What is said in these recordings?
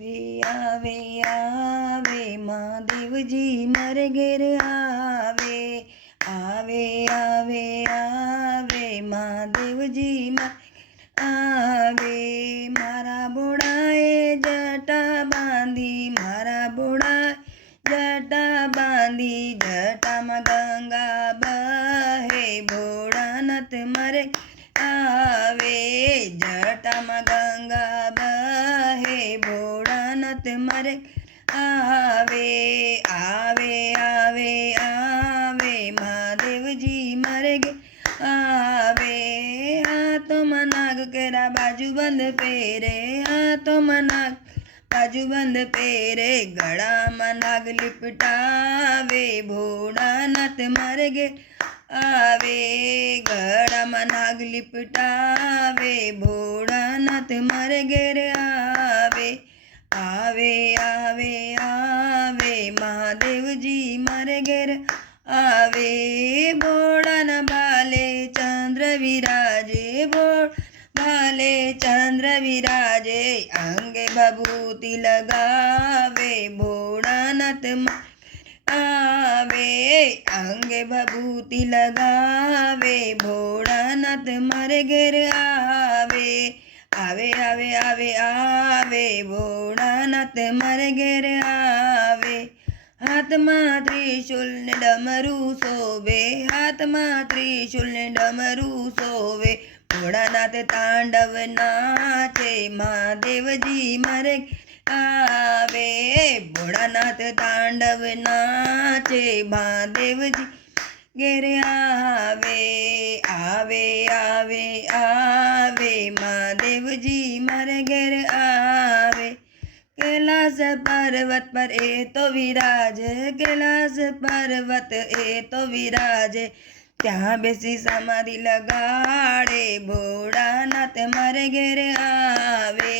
आवे आवे महादेवजी मारे घेर आवे आवे आवे आवे महादेवजी आवे मारा बोड़ाए जटा बांधी मारा बोड़ाए जटा बांधी जटा में गंगा बहे भोड़ानाथ मारे आवे जटा में गंगा बहे भोड़ानाथ मारे आवे आवे आवे आवे महादेवजी मारे गे आवे हाथों में नाग केरा बाजू बंद पेरे हाथों में नाग बाजू बंद पेरे गड़ा में नाग लिपटावे भोड़ानाथ मारे गे आवे गड़ा में नाग लिपटावे भोड़ानाथ मारे घेर आवे आवे आवे आवे महादेवजी मारे घेर आवे भोड़ाना बाले चंद्र विराजे बोड़ बाले चंद्र विराजे अंगे भभूति लगावे भोड़ानाथ आवे अंगे भभूति लगावे भोड़ानाथ मारे घेर आवे आवे आवे आवे आवे भोड़ानाथ मारे घेर आवे हाथ में त्रिशूल ने डमरू सोवे हाथ में त्रिशूल ने डमरू सोवे भोड़ानाथ तांडव नाचे महादेवजी मारे आवे भोड़ानाथ तांडव नाचे महादेवजी घेर आवे आवे आवे आवे महादेवजी मारे घेर आवे कैलाश पर्वत पर ए तो विराज कैलाश पर्वत ए तो विराज ત્યાં બેસી સમાધિ લગાડે ભોળાનાથ મારે ઘેર આવે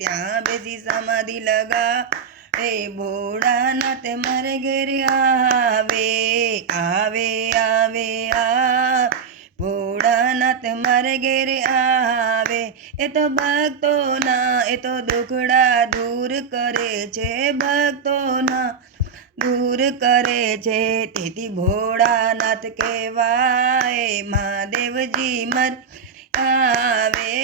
ત્યાં બેસી સમાધિ લગાડે ભોળાનાથ મારે ઘેર આવે આવે આવે આ ભોળાનાથ મારે ઘેર આવે એ તો ભક્તોના એ તો દુખડા દૂર કરે છે ભક્તોના दूर करे छे तेती भोड़ानाथ कहवाय महादेवजी मर आवे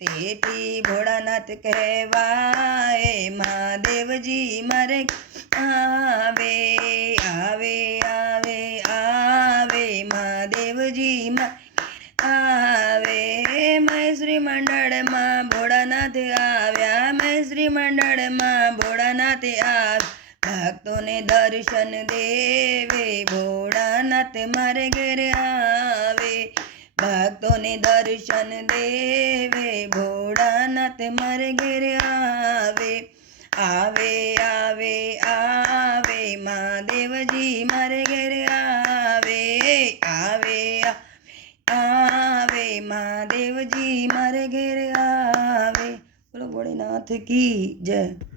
तेती भोड़ानाथ कहवाय महादेवजी मरे आवे आवे आवे आवे महादेवजी मर आवे मैं श्री मंडल में भोड़ानाथ आव्या मैं श्री मंडल में भोड़ानाथ आव्या भक्तों ने दर्शन देवे भोड़ानाथ मारे घेर आवे भक्तों ने दर्शन देवे भोड़ानाथ मारे घेर आवे आवे आवे आवे महादेवजी मारे घेर आवे आवे आवे महादेवजी मारे घेर आवे। बोलो भोलेनाथ की जय।